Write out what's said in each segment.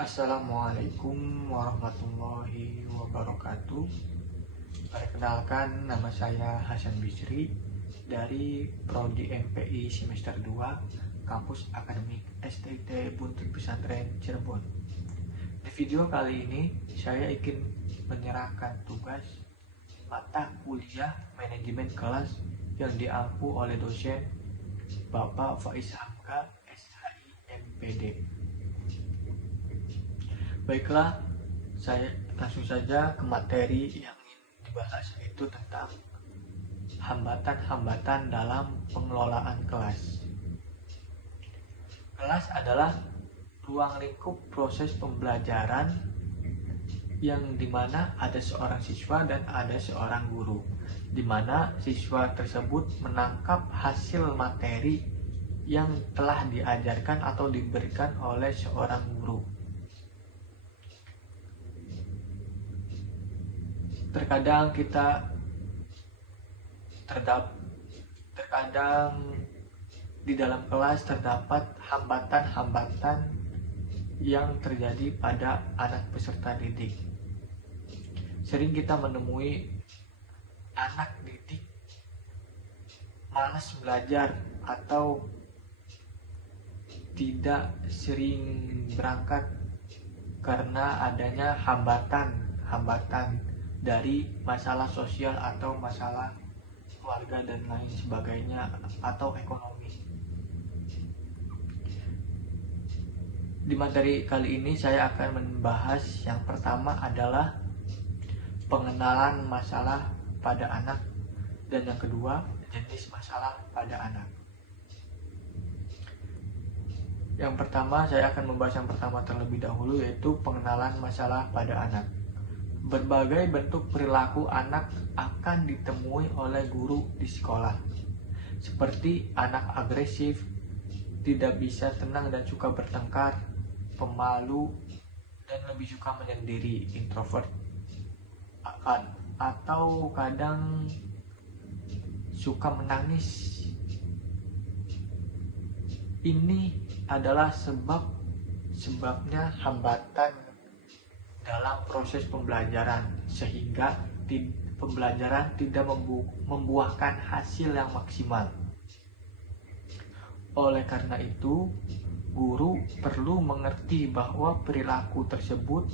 Assalamualaikum warahmatullahi wabarakatuh. Perkenalkan, nama saya Hasan Bisri dari Prodi MPI semester 2 Kampus Akademik STT Buntut Pesantren Cirebon. Di video kali ini saya ingin menyerahkan tugas mata kuliah manajemen kelas yang diampu oleh dosen Bapak Faiz Hamka SHI MPD. Baiklah, saya langsung saja ke materi yang ingin dibahas, yaitu tentang hambatan-hambatan dalam pengelolaan kelas. Kelas adalah ruang lingkup proses pembelajaran yang dimana ada seorang siswa dan ada seorang guru, dimana siswa tersebut menangkap hasil materi yang telah diajarkan atau diberikan oleh seorang guru. Terkadang di dalam kelas terdapat hambatan-hambatan yang terjadi pada anak peserta didik. Sering kita menemui anak didik malas belajar atau tidak sering berangkat karena adanya hambatan dari masalah sosial atau masalah keluarga dan lain sebagainya atau ekonomi. Di materi kali ini saya akan membahas yang pertama adalah pengenalan masalah pada anak, dan yang kedua jenis masalah pada anak. Yang pertama, saya akan membahas yang pertama terlebih dahulu, yaitu pengenalan masalah pada anak. Berbagai bentuk perilaku anak akan ditemui oleh guru di sekolah, seperti anak agresif, tidak bisa tenang dan suka bertengkar, pemalu, dan lebih suka menyendiri, introvert, atau kadang suka menangis. Ini adalah sebabnya hambatan dalam proses pembelajaran, sehingga pembelajaran tidak membuahkan hasil yang maksimal. Oleh karena itu, guru perlu mengerti bahwa perilaku tersebut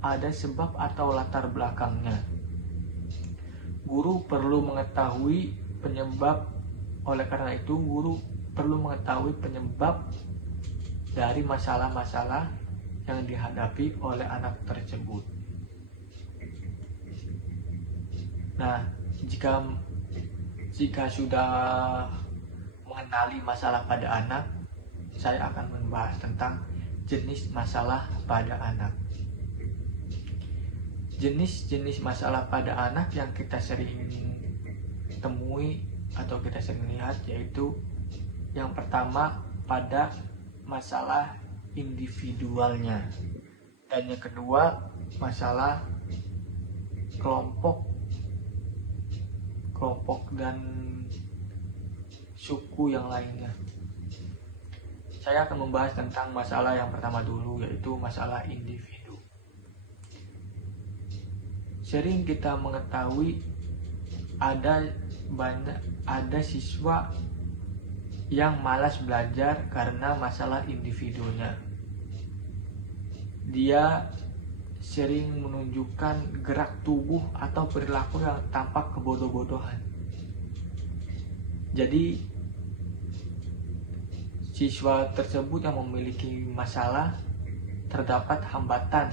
ada sebab atau latar belakangnya. Guru perlu mengetahui penyebab. Oleh karena itu, guru perlu mengetahui penyebab dari masalah-masalah yang dihadapi oleh anak tersebut. Nah, jika sudah mengenali masalah pada anak, saya akan membahas tentang jenis masalah pada anak. Jenis-jenis masalah pada anak yang kita sering temui atau kita sering lihat, yaitu yang pertama pada masalah individualnya, dan yang kedua masalah kelompok dan suku yang lainnya. Saya akan membahas tentang masalah yang pertama dulu, yaitu masalah individu. Sering kita mengetahui ada siswa yang malas belajar karena masalah individunya. Dia sering menunjukkan gerak tubuh atau perilaku yang tampak kebodoh-bodohan. Jadi, siswa tersebut yang memiliki masalah terdapat hambatan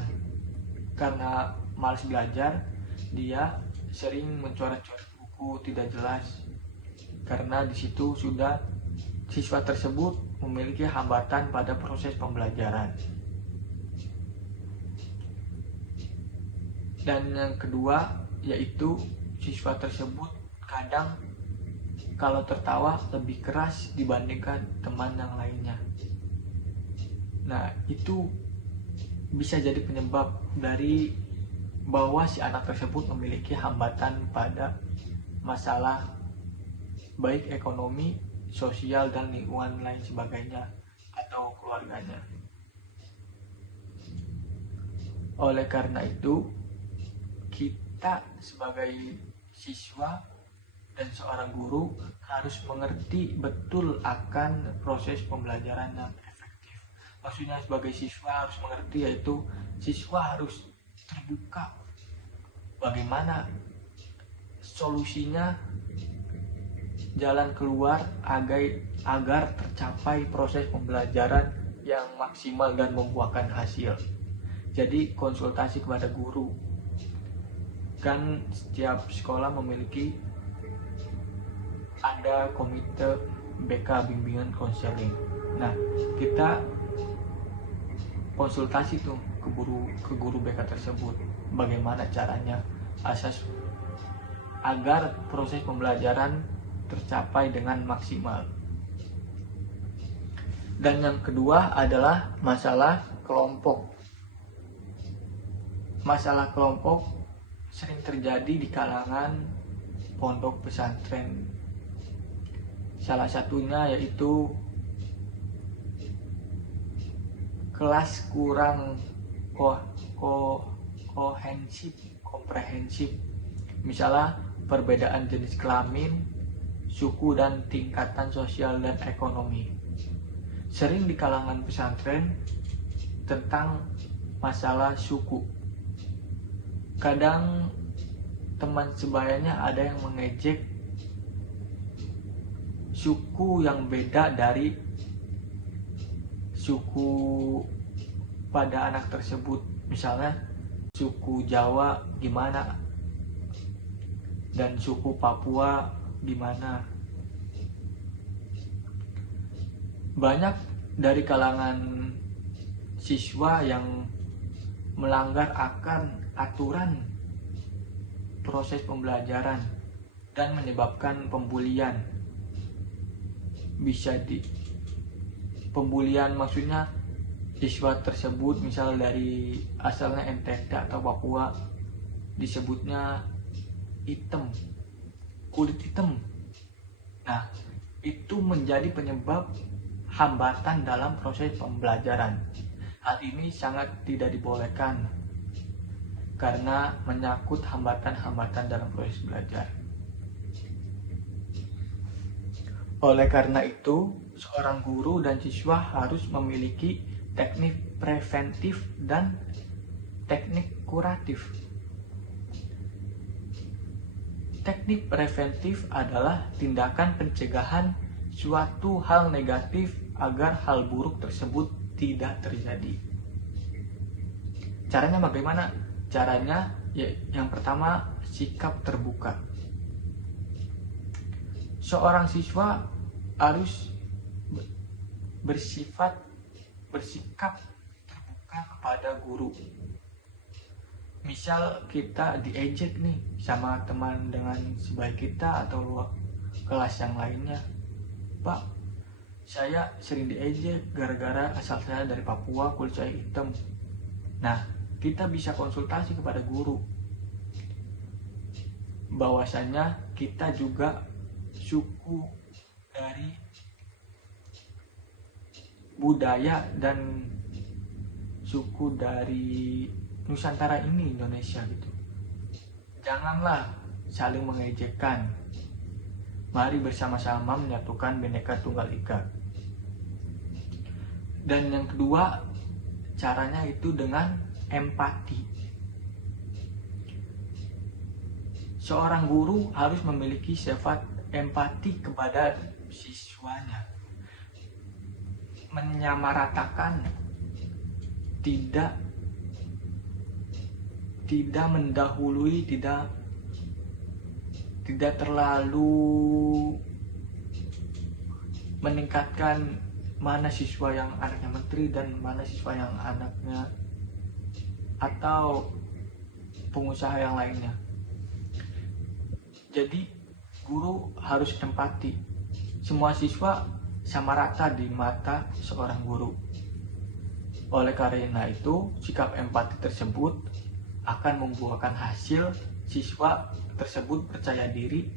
karena malas belajar. Dia sering mencoret-coret buku tidak jelas karena di situ sudah siswa tersebut memiliki hambatan pada proses pembelajaran. Dan yang kedua, yaitu siswa tersebut kadang kalau tertawa lebih keras dibandingkan teman yang lainnya. Nah, itu bisa jadi penyebab dari bahwa si anak tersebut memiliki hambatan pada masalah baik ekonomi, sosial, dan lingkungan lain sebagainya atau keluarganya. Oleh karena itu, kita sebagai siswa dan seorang guru harus mengerti betul akan proses pembelajaran yang efektif. Maksudnya sebagai siswa harus mengerti, yaitu siswa harus terbuka bagaimana solusinya, jalan keluar agar tercapai proses pembelajaran yang maksimal dan membuahkan hasil. Jadi konsultasi kepada guru. Kan setiap sekolah memiliki ada komite BK, bimbingan konseling. Nah, kita konsultasi tuh ke guru BK tersebut. Bagaimana caranya agar proses pembelajaran tercapai dengan maksimal. Dan yang kedua adalah masalah kelompok. Masalah kelompok sering terjadi di kalangan pondok pesantren. Salah satunya yaitu kelas kurang komprehensif. Misalnya perbedaan jenis kelamin, suku, dan tingkatan sosial dan ekonomi. Sering di kalangan pesantren tentang masalah suku. Kadang teman sebayanya ada yang mengejek suku yang beda dari suku pada anak tersebut. Misalnya suku Jawa gimana dan suku Papua gimana. Banyak dari kalangan siswa yang melanggar akan aturan proses pembelajaran dan menyebabkan pembulian. Pembulian maksudnya siswa tersebut misal dari asalnya NTT atau Papua disebutnya kulit hitam. Nah, itu menjadi penyebab hambatan dalam proses pembelajaran. Hal ini sangat tidak dibolehkan karena menyangkut hambatan-hambatan dalam proses belajar. Oleh karena itu, seorang guru dan siswa harus memiliki teknik preventif dan teknik kuratif. Teknik preventif adalah tindakan pencegahan suatu hal negatif agar hal buruk tersebut tidak terjadi. Caranya bagaimana? Caranya yang pertama, sikap terbuka. Seorang siswa harus bersikap terbuka kepada guru. Misal kita diejek nih sama teman dengan sebaik kita atau kelas yang lainnya. Pak, saya sering diejek gara-gara asal saya dari Papua, kulit saya hitam. Nah, kita bisa konsultasi kepada guru bahwasanya kita juga suku dari budaya dan suku dari Nusantara ini, Indonesia gitu. Janganlah saling mengejekkan. Mari bersama-sama menyatukan Bhinneka Tunggal Ika. Dan yang kedua, caranya itu dengan empati. Seorang guru harus memiliki sifat empati kepada siswanya. Menyamaratakan, tidak mendahului, tidak terlalu meningkatkan mana siswa yang anaknya menteri dan mana siswa yang anaknya atau pengusaha yang lainnya. Jadi guru harus empati. Semua siswa sama rata di mata seorang guru. Oleh karena itu, sikap empati tersebut akan membuahkan hasil. Siswa tersebut percaya diri